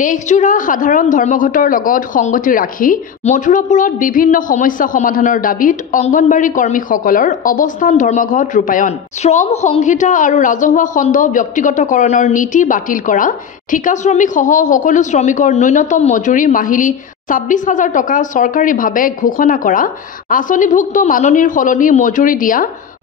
দেশজোৰা সাধাৰণ ধৰ্মঘটৰ লগত সংগতি ৰাখি মথুৰাপুৰত বিভিন্ন সমস্যা সমাধানৰ দাবীত অংগনবাড়ী কৰ্মীসকলৰ অৱস্থান ধৰ্মঘট ৰূপায়ণ। শ্ৰম সংহিতা আৰু ৰাজহুৱা খণ্ড ব্যক্তিগতকৰণৰ নীতি বাতিল কৰা, ঠিকা শ্ৰমিকসহ সকলো শ্ৰমিকৰ ন্যূনতম মজুৰি মাহিলী ২৬,০০০ টকা চৰকাৰীভাৱে ঘোষণা কৰা, আঁচনিভুক্ত মাননিৰ সলনি মজুৰি দিয়া,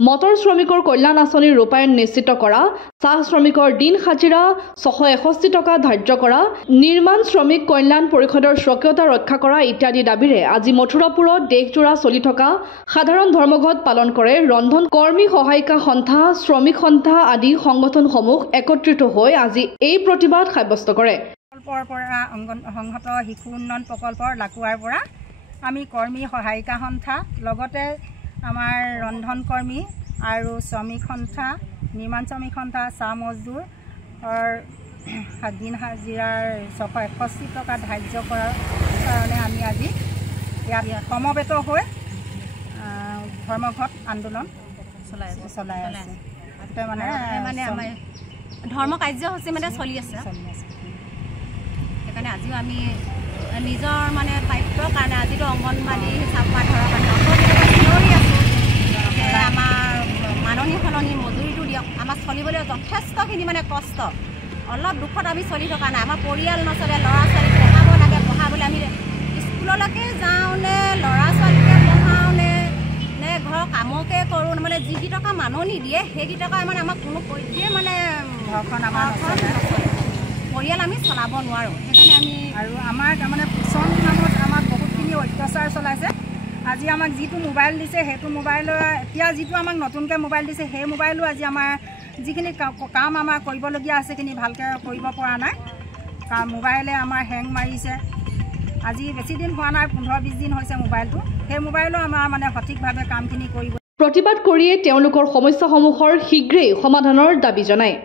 মটৰ শ্ৰমিকৰ কল্যাণ আঁচনিৰ ৰূপায়ণ নিশ্চিত কৰা, চাহ শ্ৰমিকৰ দিন হাজিৰা ৬৬১ টকা ধাৰ্য কৰা, নিৰ্মাণ শ্ৰমিক কল্যাণ পৰিষদৰ স্বকীয়তা ৰক্ষা কৰা ইত্যাদি দাবীৰে আজি মথুৰাপুৰত দেশজোৰা চলি থকা সাধাৰণ ধৰ্মঘট পালন কৰে ৰন্ধন কৰ্মী সহায়িকা সন্থা, শ্ৰমিক সন্থা আদি সংগঠনসমূহ একত্ৰিত হৈ আজি এই প্ৰতিবাদ সাব্যস্ত কৰে। সংহত শিশু উন্নয়ন প্ৰকল্পৰ লাকুৱাৰ পৰা আমি কৰ্মী সহায়িকা সন্থা লগতে আমাৰ ৰন্ধন কৰ্মী আৰু শ্ৰমিক সন্থা, নিৰ্মাণ শ্ৰমিক সন্থা, চাহ মজদুৰ দিন হাজিৰাৰ ৬৬১ টকা ধাৰ্য কৰাৰ কাৰণে আমি আজি ইয়াত সমবেত হৈ ধৰ্মঘট আন্দোলন চলাই আছে। মানে আমাৰ ধৰ্ম কাৰ্যসূচী মানে চলি আছে। সেইকাৰণে আজিও আমি নিজৰ মানে প্ৰাপ্যৰ কাৰণে আজিতো অংগনবাড়ী হিচাপত ধৰক আমি চিঞৰি আছোঁ। আমাৰ মাননি সলনি মজুৰিটো দিয়ক। আমাৰ চলিবলৈ যথেষ্টখিনি মানে কষ্ট, অলপ দুখত আমি চলি থকা নাই। আমাৰ পৰিয়াল নচলে, ল'ৰা ছোৱালীক পঢ়াব লাগে, পঢ়াবলৈ আমি স্কুললৈকে যাওঁ নে ল'ৰা ছোৱালীকে পঢ়াওঁ নে ঘৰৰ কামকে কৰোঁ, মানে যিকেইটকা মাননি দিয়ে সেইকেইটকা মানে আমাক কোনো পধ্যে মানে ঘৰখন আমাৰ পৰিয়াল আমি চলাব নোৱাৰোঁ। সেইকাৰণে আমি আৰু আমাৰ তাৰমানে পোষণ নামত আমাক বহুতখিনি অত্যাচাৰ চলাইছে। আজি আমাক যিটো মোবাইল দিছে সেইটো মোবাইলৰ এতিয়া যিটো আমাক নতুনকৈ মোবাইল দিছে সেই মোবাইলো আজি আমাৰ যিখিনি কাম আমাৰ কৰিবলগীয়া আছে সেইখিনি ভালকৈ কৰিব পৰা নাই। কাৰণ মোবাইলে আমাৰ হেং মাৰিছে। আজি বেছি দিন হোৱা নাই, ১৫-২০ দিন হৈছে মোবাইলটো। সেই মোবাইলো আমাৰ মানে সঠিকভাৱে কামখিনি কৰিব। প্ৰতিবাদ কৰিয়ে তেওঁলোকৰ সমস্যাসমূহৰ শীঘ্ৰেই সমাধানৰ দাবী জনায়।